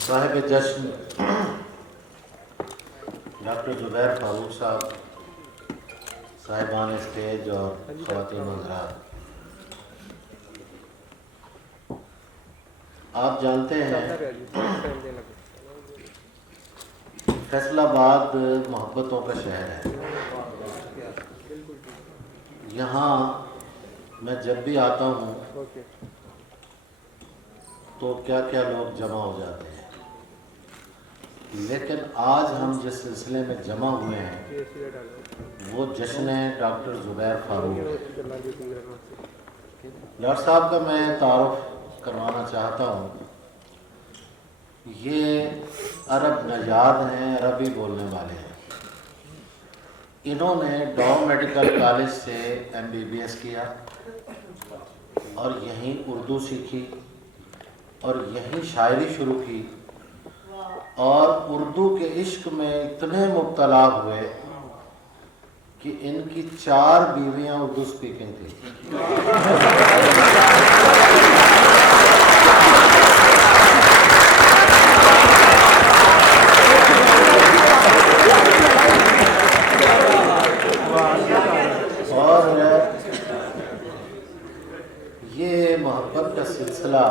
صاحب جشن ڈاکٹر زبیر فاروق صاحب، صاحبان اسٹیج اور خواتین حضرات، آپ جانتے ہیں فیصل آباد محبتوں کا شہر ہے۔ یہاں میں جب بھی آتا ہوں تو کیا کیا لوگ جمع ہو جاتے ہیں، لیکن آج ہم جس سلسلے میں جمع ہوئے ہیں وہ جشن ڈاکٹر زبیر فاروق ہے۔ ڈاکٹر صاحب کا میں تعارف کروانا چاہتا ہوں۔ یہ عرب نژاد ہیں، عربی بولنے والے ہیں۔ انہوں نے ڈاؤ میڈیکل کالج سے MBBS کیا اور یہیں اردو سیکھی اور یہیں شاعری شروع کی، اور اردو کے عشق میں اتنے مبتلا ہوئے کہ ان کی 4 بیویاں اردو سپیکنگ تھیں۔ اور یہ محبت کا سلسلہ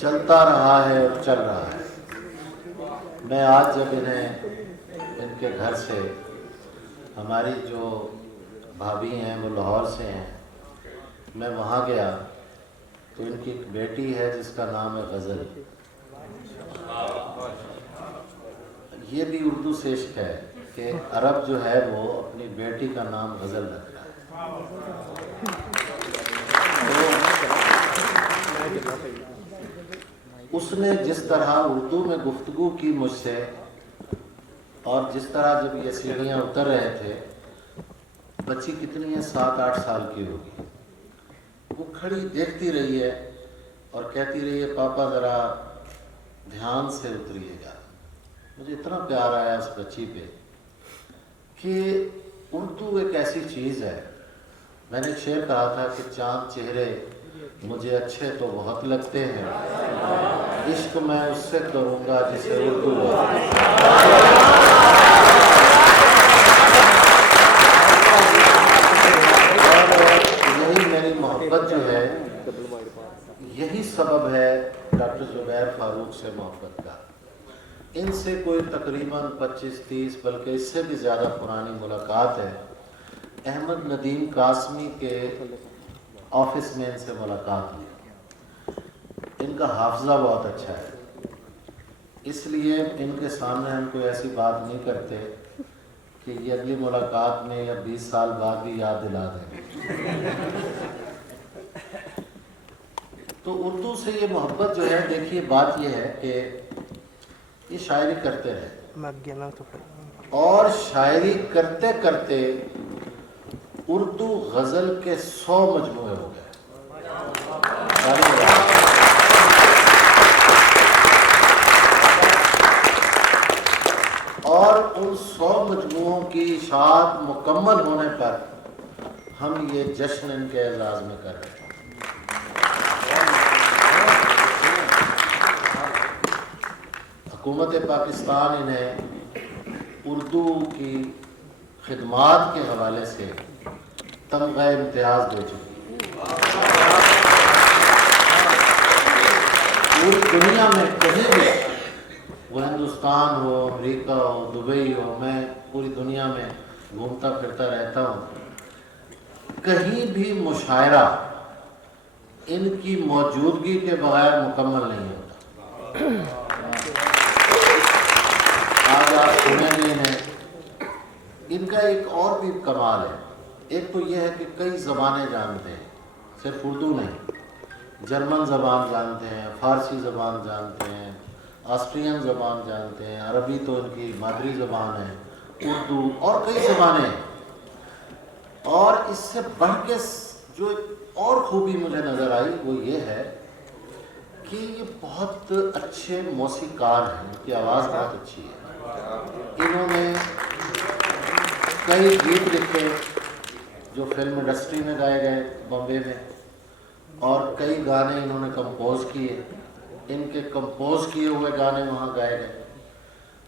چلتا رہا ہے اور چل رہا ہے۔ میں آج جب ان کے گھر سے، ہماری جو بھابھی ہیں وہ لاہور سے ہیں، میں وہاں گیا تو ان کی ایک بیٹی ہے جس کا نام ہے غزل۔ یہ بھی اردو سے عشق ہے کہ عرب جو ہے وہ اپنی بیٹی کا نام غزل رکھ رہا ہے۔ اس نے جس طرح اردو میں گفتگو کی مجھ سے، اور جس طرح جب یہ سیڑھیاں اتر رہے تھے، بچی کتنی ہے، 7-8 سال کی ہوگی، وہ کھڑی دیکھتی رہی ہے اور کہتی رہی ہے پاپا ذرا دھیان سے اتریے گا۔ مجھے اتنا پیار آیا اس بچی پہ کہ اردو ایک ایسی چیز ہے۔ میں نے شعر کہا تھا کہ چاند چہرے مجھے اچھے تو بہت لگتے ہیں، عشق میں اس سے کروں گا جسے اردو اور یہی میری محبت جو ہے، یہی سبب ہے ڈاکٹر زبیر فاروق سے محبت کا۔ ان سے کوئی تقریباً 25-30 بلکہ اس سے بھی زیادہ پرانی ملاقات ہے۔ احمد ندیم قاسمی کے آفس میں ان سے ملاقات ہوئی۔ ان کا حافظہ بہت اچھا ہے، اس لیے ان کے سامنے ہم کوئی ایسی بات نہیں کرتے کہ یہ اگلی ملاقات میں یا 20 سال بعد بھی یاد دلا دیں۔ تو اردو سے یہ محبت جو ہے، دیکھیے بات یہ ہے کہ یہ شاعری کرتے رہے اور شاعری کرتے کرتے اردو غزل کے 100 مجموعے ہو گئے۔ اور ان 100 مجموعوں کی اشاعت مکمل ہونے پر ہم یہ جشن ان کے اعزاز میں کر رہے ہیں۔ حکومت پاکستان انہیں اردو کی خدمات کے حوالے سے تمغہ امتیاز دے چکی ہے۔ پوری دنیا میں کہیں بھی، وہ ہندوستان ہو، امریکہ ہو، دبئی ہو، میں پوری دنیا میں گھومتا پھرتا رہتا ہوں، کہیں بھی مشاعرہ ان کی موجودگی کے بغیر مکمل نہیں ہوتا۔ آج آپ سنیں گے ہیں، ان کا ایک اور بھی کمال ہے۔ ایک تو یہ ہے کہ کئی زبانیں جانتے ہیں، صرف اردو نہیں، جرمن زبان جانتے ہیں، فارسی زبان جانتے ہیں، آسٹرین زبان جانتے ہیں، عربی تو ان کی مادری زبان ہے، اردو اور کئی زبانیں ہیں۔ اور اس سے بڑھ کے جو ایک اور خوبی مجھے نظر آئی وہ یہ ہے کہ یہ بہت اچھے موسیقار ہیں، ان کی آواز بہت اچھی ہے۔ انہوں نے کئی گیت لکھے جو فلم انڈسٹری میں گائے گئے بمبے میں، اور کئی گانے انہوں نے کمپوز کیے، ان کے کمپوز کیے ہوئے گانے وہاں گائے گئے.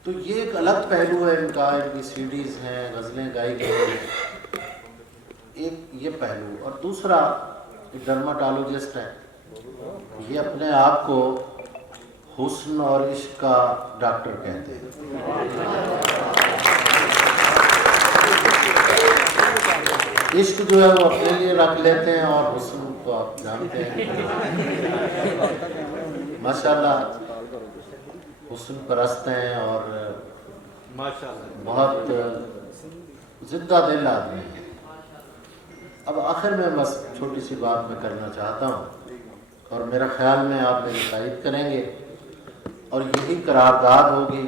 تو یہ ایک الگ پہلو ہے ان کا، ان کی سی ڈیز ہیں، غزلیں گائی گئی ہیں، ایک یہ پہلو. اور دوسرا ڈرماٹالوجسٹ ہے، یہ اپنے آپ کو حسن اور عشق کا ڈاکٹر کہتے ہیں. عشق جو ہے وہ اپنے لیے رکھ لیتے ہیں اور حسن کو آپ جانتے ہیں ماشاءاللہ حسن پرست ہیں اور بہت زندہ دل آدمی ہیں. اب آخر میں بس چھوٹی سی بات میں کرنا چاہتا ہوں، اور میرا خیال میں آپ میری تائید کریں گے، اور یہی قرارداد ہوگی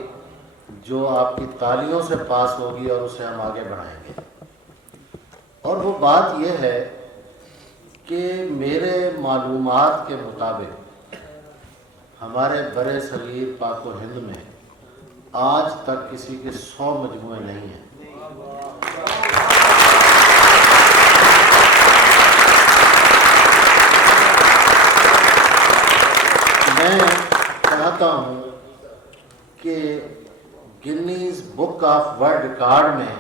جو آپ کی تالیوں سے پاس ہوگی اور اسے ہم آگے بڑھائیں گے. اور وہ بات یہ ہے کہ میرے معلومات کے مطابق ہمارے برِ صغیر پاک و ہند میں آج تک کسی کے 100 مجموعے نہیں ہیں. میں چاہتا ہوں کہ Guinness book of world record میں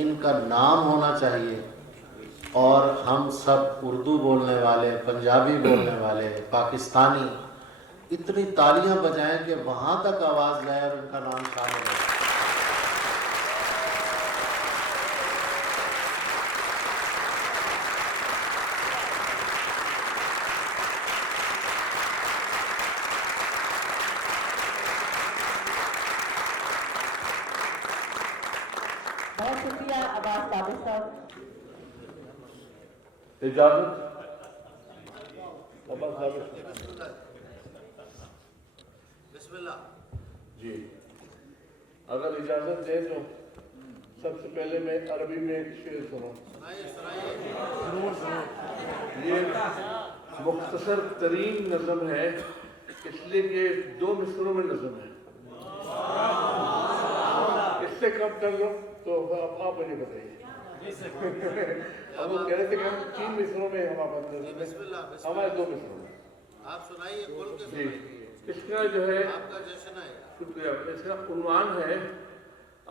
ان کا نام ہونا چاہیے، اور ہم سب اردو بولنے والے، پنجابی بولنے والے، پاکستانی اتنی تالیاں بجائیں کہ وہاں تک آواز جائے اور ان کا نام شامل ہو. بہت شکریہ عباس ثابت صاحب. اجازت عباس ثابت بسم اللہ. جی، اگر اجازت دیں تو سب سے پہلے میں عربی میں ایک شعر سنوں. یہ مختصر ترین نظم ہے، اس لیے کہ 2 مصروں میں نظم ہے. اس سے کم کر لو تو آپ مجھے بتائیے. اب وہ کہہ رہے تھے کہ ہم 3 مصروں میں ہمارے 2 مصروں میں. آپ سنائیے کھول کے جی، اس کا جو ہے آپ کا جشن ہے. شکریہ. اس کا عنوان ہے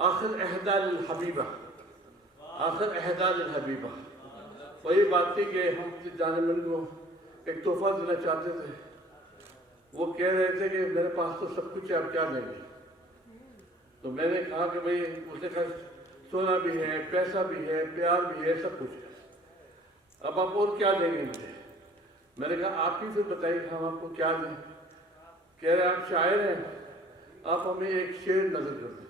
آخر اہداء للحبیبہ. آخر اہداء للحبیبہ. وہی بات تھی کہ ہم جانے من کو ایک تحفہ دینا چاہتے تھے. وہ کہہ رہے تھے کہ میرے پاس تو سب کچھ ہے، آپ کیا دیں گے؟ تو میں نے کہا کہ بھئی اس نے کہا سونا بھی ہے، پیسہ بھی ہے، پیار بھی ہے، سب کچھ ہے، اب آپ اور کیا دیں گے مجھے؟ میں نے کہا آپ ہی پھر بتائیے کہ ہم آپ کو کیا دیں. کہہ رہے آپ شاعر ہیں، آپ ہمیں ایک شعر نظر کر دیں.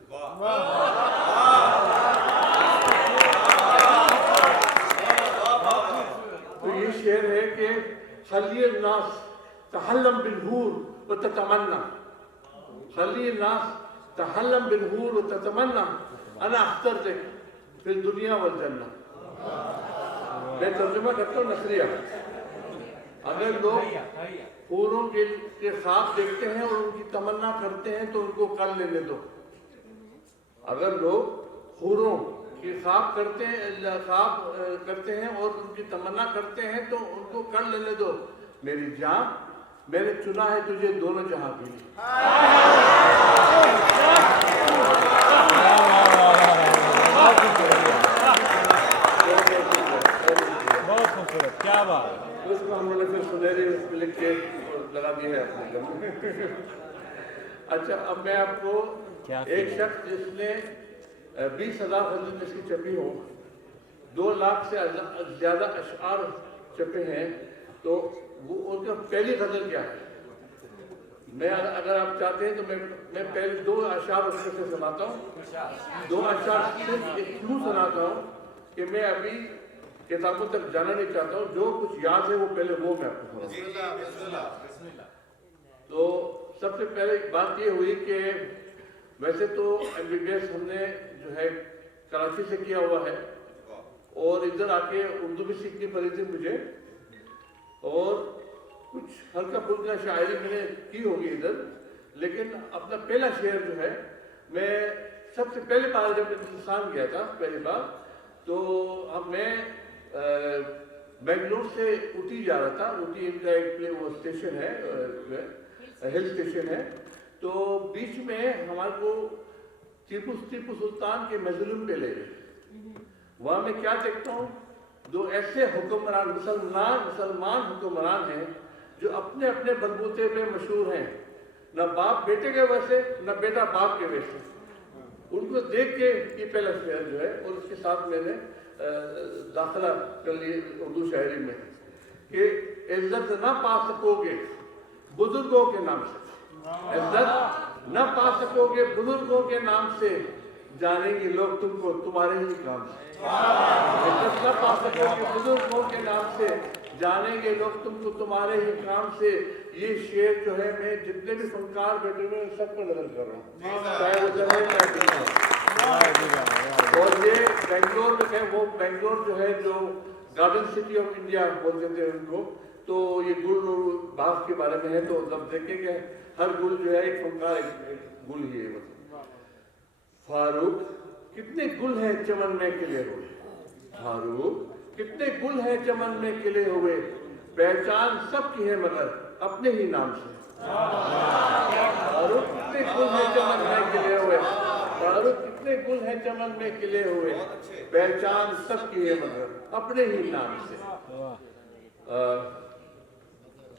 تو یہ شعر ہے کہ خلی الناس تحلم بالحور وتتمنى، خلی الناس تحلم بالحور وتتمنى انا اخترتك فی الدنیا والجنہ. میں ترجمہ کرتا ہوں نثریہ. اگر لوگ حوروں کے خواب دیکھتے ہیں اور ان کی تمنا کرتے ہیں تو ان کو کر لینے دو. اگر لوگ حوروں کی خواب کرتے ہیں اور ان کی تمنا کرتے ہیں تو ان کو کر لینے دو. میری جان، میں نے چنا ہے تجھے دونوں جہاں کے لیے. بہت خوبصورت، کیا بات. اس کو ہم نے پھر سنہری لکھ کے لگا دیا ہے اپنے گھر میں. اچھا، اب میں آپ کو ایک شخص جس نے 20,000 غزل جس کی چھپی ہو، 2 لاکھ سے زیادہ اشعار چھپے ہیں، تو وہ ان کا پہلی غزل کیا ہے؟ میں اگر آپ چاہتے ہیں تو میں پہلے 2 اشعار اس میں سے سناتا ہوں. 2 اشعار صرف کیوں سناتا ہوں کہ میں ابھی کتابوں تک جانا نہیں چاہتا ہوں. جو کچھ یاد ہے وہ پہلے وہ میں آپ کو سناتا ہوں. تو سب سے پہلے ایک بات یہ ہوئی کہ ویسے تو MBBS ہم نے جو ہے کراچی سے کیا ہوا ہے، اور ادھر آ کے اردو بھی سیکھنی پڑی تھی مجھے، اور کچھ ہلکا پھلکا شاعری میں نے کی ہوگی ادھر. لیکن اپنا پہلا شعر جو ہے، میں سب سے پہلے بار جب ہندوستان گیا تھا پہلی بار، تو اب میں बेंगलुरु से ऊटी जा रहा था। ऊटी इनका एक वो स्टेशन है, हिल स्टेशन है। तो बीच में हमारे को टीपू सुल्तान के मजलूम पे ले गए। वहाँ मैं क्या देखता हूँ, दो ऐसे हुक्मरान मुसलमान हुक्मरान हैं जो अपने अपने बलबूते पे मशहूर हैं, न बाप बेटे के वैसे न बेटा बाप के वैसे। उनको देख के ये पहला शेर जो है, और उसके साथ मैंने दाखिला कर लिए उर्दू शायरी में कि इज्जत ना पा सकोगे बुजुर्गों के नाम से, इज्जत न पा सकोगे बुजुर्गों के नाम से, जानेंगे लोग तुमको तुम्हारे ही काम से। इज्जत न पा सकोगे बुजुर्गों के नाम से, जानेंगे लोग तुमको तुम्हारे ही काम से। ये शेर जो है मैं जितने भी फनकार बैठे हुए हैं सब पर नजर कर रहा हूँ, चाहे वो जगह और ये बेंगलोर में है। वो बेंगलोर जो है, जो गार्डन सिटी ऑफ इंडिया बोलते थे उनको, तो ये गुल बाग के बारे में है। तो जब देखेंगे हर गुल जो है एक फनकार एक गुल ही है। फारूक कितने गुल हैं चमन में खिले हुए, फारूक कितने गुल हैं चमन में खिले हुए, पहचान सबकी है मगर अपने ही नाम से। फारूक कितने गुल हैं चमन में खिले हुए, फारूक कितने गुल हैं चमन में खिले हुए, पहचान सबकी है मगर अपने ही नाम से।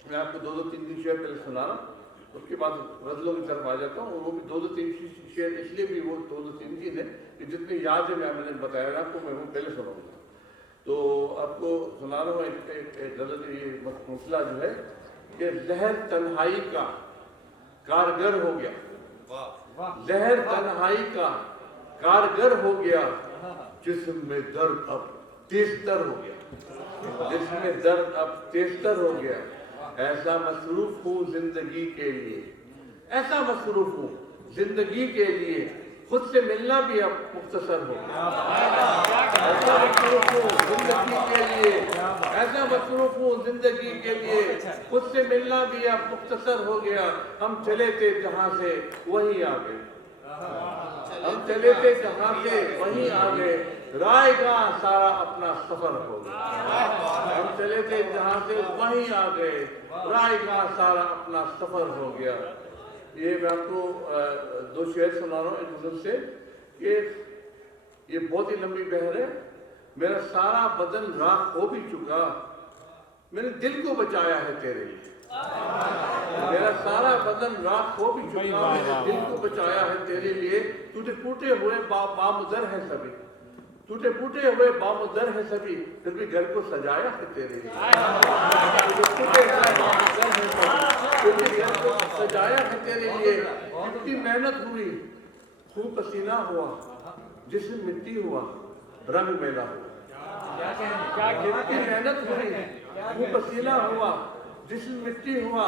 मैं आपको दो तीन शेर पहले सुना रहा हूँ, उसके बाद गजलों की तरफ आ जाता हूँ। वो भी दो तीन शेर इसलिए भी वो दो तीन चीज है कि जितनी याद है मैंने बताया आपको, मैं वो पहले सुनाऊंगा। तो आपको सुना रहा हूँ एक गजल। ये मसला जो है कि लहर तन्हाई का कारगर हो गया, लहर तन्हाई का कारगर हो गया, जिस्म में दर्द अब तेजतर हो गया, जिस्म में दर्द अब तेजतर हो गया। ऐसा मसरूफ हूँ जिंदगी के लिए, ऐसा मसरूफ हूँ जिंदगी के लिए, खुद से मिलना भी अब मुख्तसर हो गया। ऐसा मसरूफ हूँ जिंदगी के लिए, ऐसा मसरूफ हूँ जिंदगी के लिए, खुद से मिलना भी अब मुख्तसर हो गया। हम चले थे जहाँ से वहीं आ गए, हम चले थे जहाँ से वहीं आ गए, रायगा सारा अपना सफर हो गया। हम चले थे जहाँ से वहीं आ गए, रायगा सारा अपना सफर हो गया। ये मैं आपको दो शेर सुना रहा हूँ एक गजल से कि ये बहुत ही लंबी बहर है। मेरा सारा बदन राख हो भी चुका, मैंने दिल को बचाया है तेरे लिए। मेरा सारा बदन राख हो भी चुका, मैंने दिल को बचाया है तेरे लिए। टूटे फूटे हुए बामुदर है सभी, टूटे फूटे हुए बामुदर है सभी, फिर भी घर को सजाया है तेरे लिए। टूटे फूटे हुए बामुदर है सभी, फिर भी घर को सजाया है तेरे लिए। कितनी मेहनत हुई, खूब पसीना हुआ, जिस्म मिट्टी हुआ, रंग मेला हुआ। कितनी मेहनत हुई, खूब पसीना हुआ, जिस्म मिट्टी हुआ,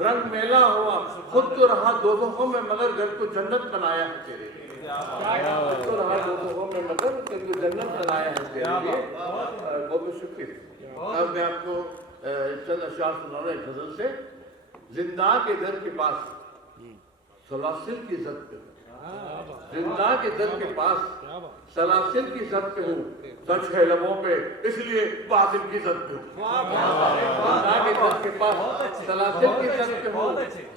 रंग मेला हुआ। खुद तो रहा दोज़खों में मगर घर को जन्नत बनाया है तेरे लिए। खुद तो रहा दोज़खों में मगर घर को जन्नत बनाया है तेरे लिए। बहुत बहुत शुक्रिया। अब मैं आपको चंद अशआर सुना रहा हूँ गजल से। जिंदा के दर के पास सलासिल की जद पे, जिंदा के दर के पास सलासिल की जद पे हूँ, सच है लबों पे इसलिए बातिल की जद पे हूँ। जिंदा के दर के पास सलासिल की जद पे हूँ,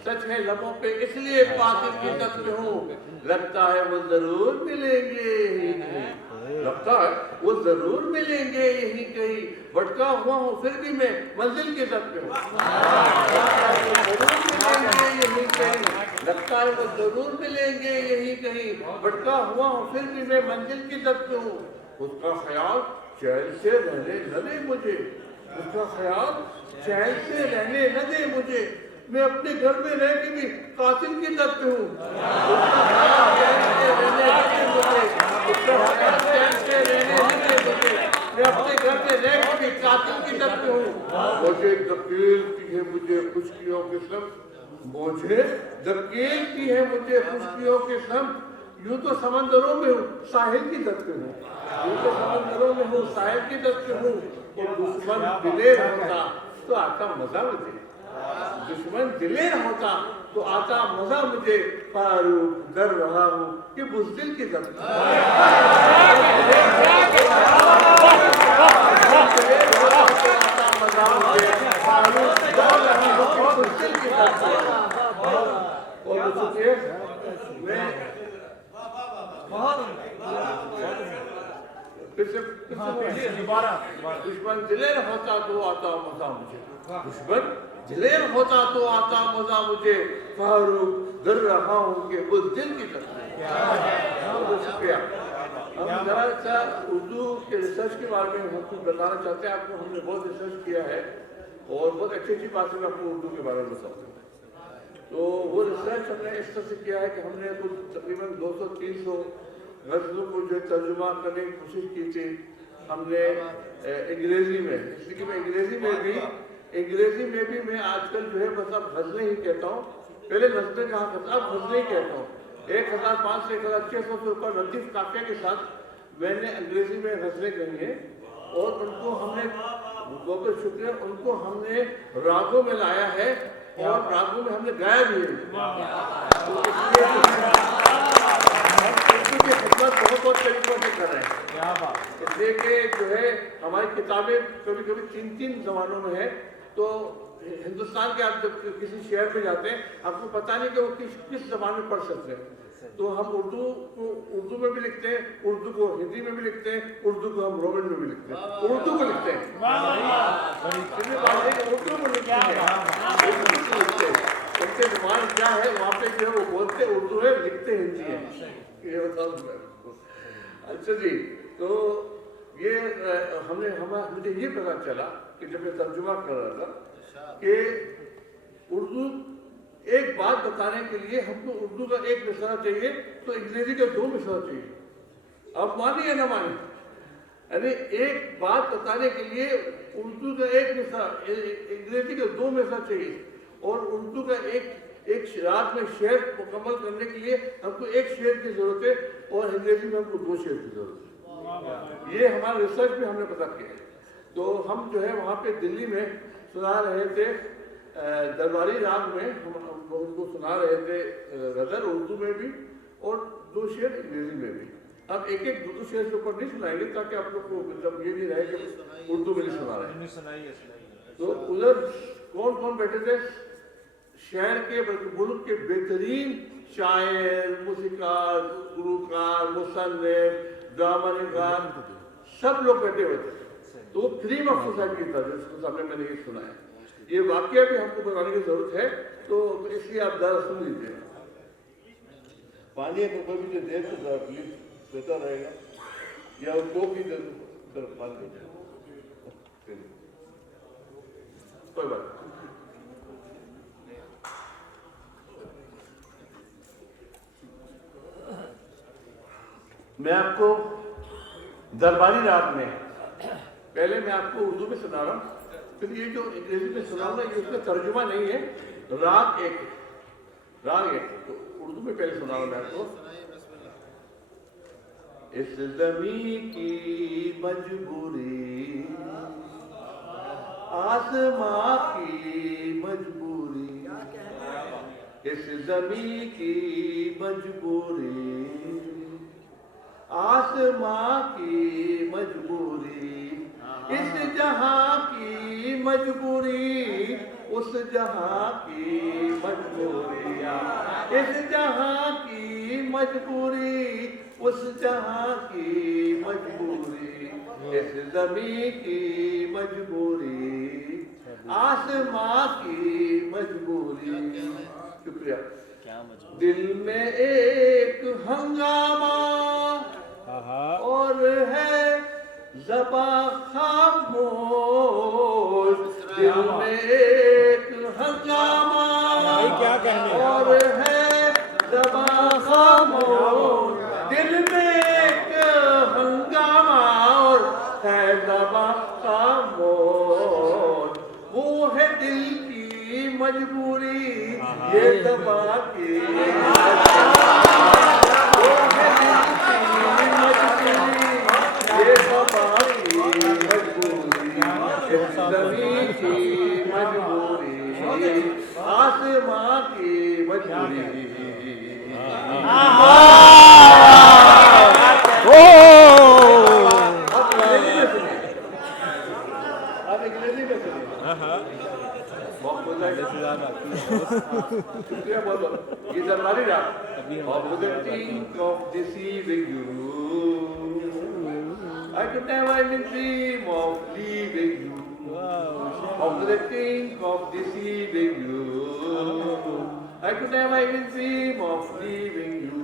सच है लबों पे इसलिए बातिल की जद पे हूँ। लगता है वो जरूर मिलेंगे यही कहीं, लगता है वो जरूर मिलेंगे यही कहीं, भटका हुआ हूँ फिर भी मैं मंजिल की जद पे हूँ। लगता है वो जरूर मिलेंगे यही कहीं, भटका हुआ हूँ फिर भी मैं मंजिल की जद पे हूँ। उसका ख्याल चैन से रहने न दे मुझे, उसका ख्याल चैन से रहने न दे मुझे, मैं अपने घर में रह के भी कातिल की जद पे हूँ। उसका ख्याल चैन से रहने न दे मुझे, उसका ख्याल चैन से रहने न दे मुझे, मैं अपने घर में रह के भी कातिल की जद पे हूँ। मुझे धकेलती है मुझे खुशकियों के संग, मुझे धकेलती है मुझे खुशकियों के संग, यूं तो समंदरों में हूँ साहिल की जद पे हूँ, यूं तो समंदरों में हूँ साहिल की जद पे हूँ। और दुश्मन दिले होता तो आता मजा मुझे, दुश्मन दिलेर होता तो आता मजा मुझे, फारूक डर रहा हूँ कि बुज़दिल की तरफ। दुश्मन दिलेर होता तो आता मजा मुझे, दुश्मन दिलेर होता तो आता मजा मुझे, फारूक डर रहा हूँ कि उस दिल की तरफ। शुक्रिया। हम जरा सा उर्दू के रिसर्च के बारे में हम कुछ बताना चाहते हैं आपको। हमने बहुत रिसर्च किया है और बहुत अच्छी अच्छी बातें मैं आपको उर्दू के बारे में बताता हूँ। तो वो रिसर्च हमने इस तरह से किया है कि हमने कुछ तकरीबन 200-300 गज़लों को जो तर्जुमा करने की कोशिश की थी हमने अंग्रेजी में, इसलिए मैं अंग्रेजी में भी मैं आजकल जो है बस अब गज़लें ही कहता हूँ। पहले गज़लें कहा करता, अब गज़लें ही कहता हूँ। 1500 से 1600 से ऊपर लतीफ़ काफ़िया के साथ मैंने अंग्रेजी में गज़लें कही हैं और उनको हमने बहुत शुक्रिया, उनको हमने रागों में लाया है और रागों में हमने गाया भी है। की खिदमत बहुत तरीकों से कर रहे हैं, इसलिए कि जो है हमारी किताबें कभी कभी 3-3 ज़बानों में है। तो हिंदुस्तान के आप जब किसी शहर में जाते हैं आपको पता नहीं कि वो किस ज़बान में पढ़ सकते हैं। तो हम उर्दू को उर्दू में भी लिखते हैं, उर्दू को हिंदी में भी लिखते हैं, उर्दू को हम रोमन में भी लिखते हैं, उर्दू को लिखते हैं। उर्दू में लिखते हैं, उनके ज़बान क्या है वहाँ पे जो है वो बोलते उर्दू है, लिखते हिंदी है। ये बताओ। अच्छा जी, तो ये मुझे ये पता चला कि जब मैं तर्जुमा कर रहा था कि उर्दू एक बात बताने के लिए हमको उर्दू का एक मिसरा चाहिए तो अंग्रेजी का 2 मिसरा चाहिए। आप मानिए ना मानिए, यानी एक बात बताने के लिए उर्दू का एक मिसरा, अंग्रेजी का 2 मिसरा चाहिए और उर्दू का एक रात में शेर मुकम्मल करने के लिए हमको एक शेर की जरूरत है और अंग्रेजी में हमको 2 शेर की जरूरत है। ये हमारा रिसर्च में हमने पता किया है। तो हम जो है वहाँ पे दिल्ली में सुना रहे थे दरबारी राग में, हम उनको सुना रहे थे गज़ल उर्दू में भी और 2 शेर अंग्रेजी में भी। अब एक 2 शेर के ऊपर नहीं सुनाएंगे ताकि आप लोग को मतलब ये नहीं रहे कि उर्दू में नहीं सुना रहे। तो उधर कौन कौन बैठे थे? शहर के बल्कि मुल्क के बेहतरीन शायर, मूसीकार, गुलकार, मुसन्निफ, ड्रामा निगार सब लोग बैठे हुए थे। तो वो क्रीम ऑफ सोसाइटी था जिसके सामने मैंने ये सुना है। ये वाकया भी हमको बताने की जरूरत है, तो इसलिए आप जरा सुन लीजिए। पानी को कभी जो देर तो प्लीज देता रहेगा या उनको भी तरफ पानी कोई बात। मैं आपको दरबारी राग में पहले मैं आपको उर्दू में सुना रहा हूँ, फिर ये जो अंग्रेजी में सुनाऊंगा ये उसका तर्जुमा नहीं है, राग एक तो उर्दू में पहले सुना रहा हूँ मैं आपको। इस ज़मीं की मजबूरी, आसमां की मजबूरी, इस ज़मीं की मजबूरी, आसमां की मजबूरी, इस जहां की मजबूरी, उस जहां की मजबूरियां, इस जहां की मजबूरी, उस जहां की मजबूरी, इस ज़मीं की मजबूरी, आसमां की मजबूरी। शुक्रिया। दिल में एक हंगामा और है ज़बां खामोश, दिल में एक हंगामा और है ज़बां खामोश, दिल में एक हंगामा और है ज़बां खामोश, वो है दिल की मजबूरी, ये ज़बां की आसमां की मजबूरी। आप अंग्रेजी में सुनिए। बहुत शुक्रिया बोलो, ये दरबारी राग। Of the think of deceiving you, I could never even dream of leaving you. Of the think of deceiving you, I could never even dream of leaving you.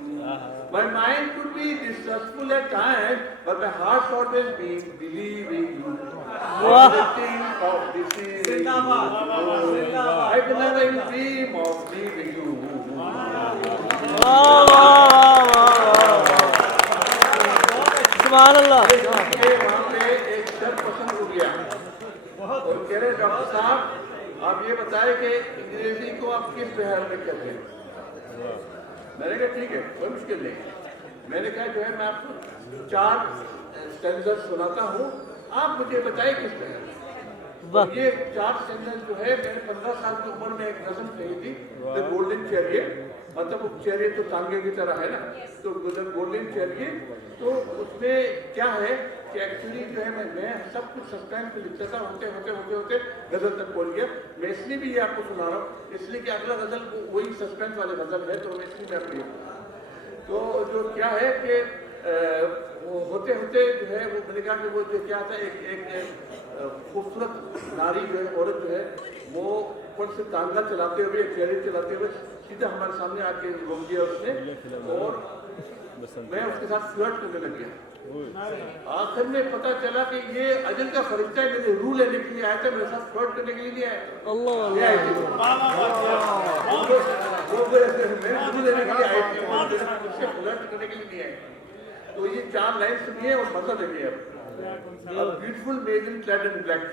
My mind could be distrustful at times, but my heart's always been believing you. Of the think of deceiving you, I could never even dream of leaving you. सुभान अल्लाह। वहाँ पे एक शब्द पसंद हो गया और कह रहे डॉक्टर साहब आप ये बताएं कि अंग्रेजी को आप किस बहर में कहते हैं। मैंने कहा ठीक है कोई मुश्किल नहीं। मैंने कहा जो है मैं आपको 4 स्टैंडर्ड सुनाता हूँ, आप मुझे बताइए किस बहर में। ये 4 स्टैंडर्ड जो है मैंने 15 साल की उम्र में एक नज़म कही थी, द गोल्डन चैरियट। मतलब वो चैरियट तो तांगे की तरह है ना, तो द गोल्डन चैरियट। तो उसमें क्या है कि एक्चुअली जो है मैं सब कुछ सस्पेंस में लिखता था, होते गजल तक पहुंच गया। मैं इसलिए भी ये आपको सुना रहा हूँ, इसलिए कि अगला गजल वही सस्पेंस वाले गजल है, तो मैं इसलिए मैं आपको ये तो जो क्या है कि वो होते जो है वो मैंने कहा कि वो जो क्या था एक खूबसूरत नारी जो है, औरत जो है, वो ऊपर से तांगा चलाते हुए चैरियट चलाते हुए सीधा हमारे सामने आके रोक दिया उसने, और मैं उसके साथ फ्लर्ट करने लग गया। आखिर में पता चला कि ये अजल का फरिश्ता है, मेरे रूह लेने के लिए आया था, मेरे साथ फ्लर्ट करने के लिए नहीं आया। लेने के लिए आए थे, उससे फ्लर्ट करने के लिए नहीं आए। तो ये 4 लाइन सुनिए और मजा देखिए। A beautiful maiden clad in black,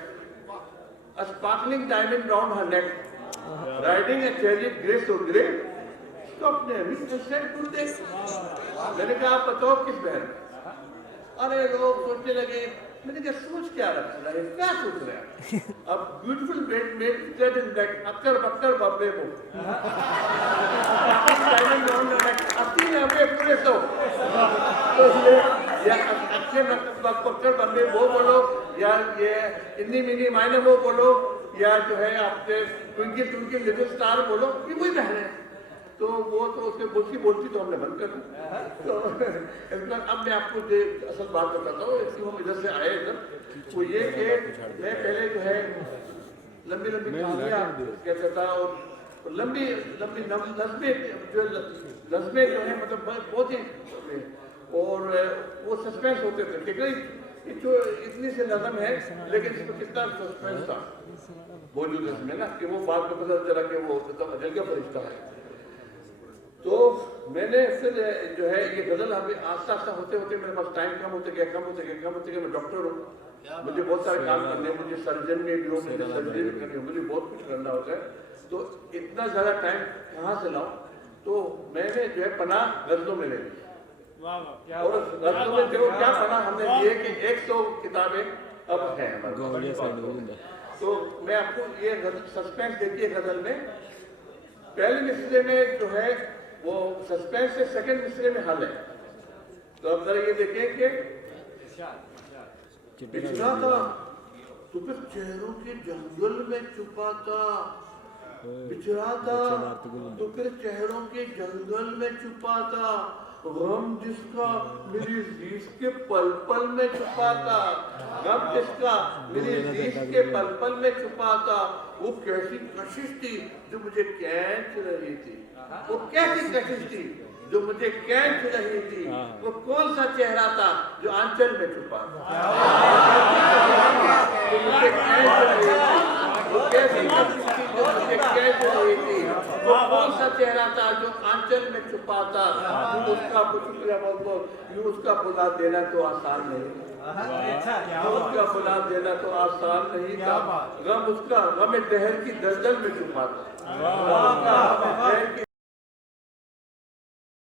a sparkling diamond round her neck, riding a chariot grey so grey, stopped near me and said, "Good day." मैंने कहा आप बताओ किस बहन। अरे लोग सोचने लगे, मैंने कहा सोच क्या रहा है, क्या सोच रहे हैं। अब beautiful maid clad in black, अक्कर बक्कर बब्बे को अस्सी नब्बे पूरे तो ये अच्छे बक्कर बब्बे वो बोलो, या ये इन्नी मिनी मायने वो बोलो, या जो है आपने ट्विंकल ट्विंकल लिटिल स्टार बोलो, ये वही बहन है। तो वो तो उसके बोलती तो हमने बंद कर दी। तो अब मैं आपको जो असल बात बताता हूँ, इसलिए हम इधर से आए इधर, वो ये कि मैं पहले जो है लंबी कहानियाँ कहता था, और लंबी नज़में जो है मतलब बहुत ही, और वो सस्पेंस होते थे कि जो इतनी सी नज़म है लेकिन इसमें कितना सस्पेंस था वो जो नज़म है ना, कि वो बाद में पता चला कि वो अजल का फरिश्ता है। तो मैंने फिर जो है ये गजल हमें आस्ता होते मेरे पास टाइम कम होते गया, मैं डॉक्टर हूँ, मुझे बहुत सारे काम करने हैं, मुझे सर्जन में भी हो, मुझे सर्जरी भी करनी हो, मुझे बहुत कुछ करना होता है। तो इतना ज़्यादा टाइम कहाँ से लाऊं, तो मैंने जो है पनाह गजलों में ले ली। और गजलों में जो क्या पनाह हमने लिए कि 100 किताबें अब हैं हमारे पास। तो मैं आपको ये सस्पेंस देखिए गजल में, पहले मिसरे में जो है वो सस्पेंस से सेकंड मिसरे में हल है। तो अब जरा ये देखें कि बिछड़ा था तो फिर चेहरों के जंगल में छुपा था, बिछड़ा था तो फिर चेहरों के जंगल में छुपा था, गम जिसका मेरी रीस के पल पल में छुपा था, गम जिसका मेरी रीस के पल पल में छुपा था। वो कैसी कशिश थी जो मुझे खींच रही थी, वो कैसी कशिश थी जो मुझे खींच रही थी, वो कौन सा चेहरा था जो आंचल में छुपा था, जो मुझे खींच रही थी, वो कैसी कशिश थी जो मुझे खींच रही थी, वो कौन सा चेहरा था जो आंचल में छुपा था। उसका शुक्रिया बहुत, उसका बुला देना तो आसान नहीं, उसका बुला देना तो आसान नहीं था, गम उसका गम दहर की दलदल में छुपा था।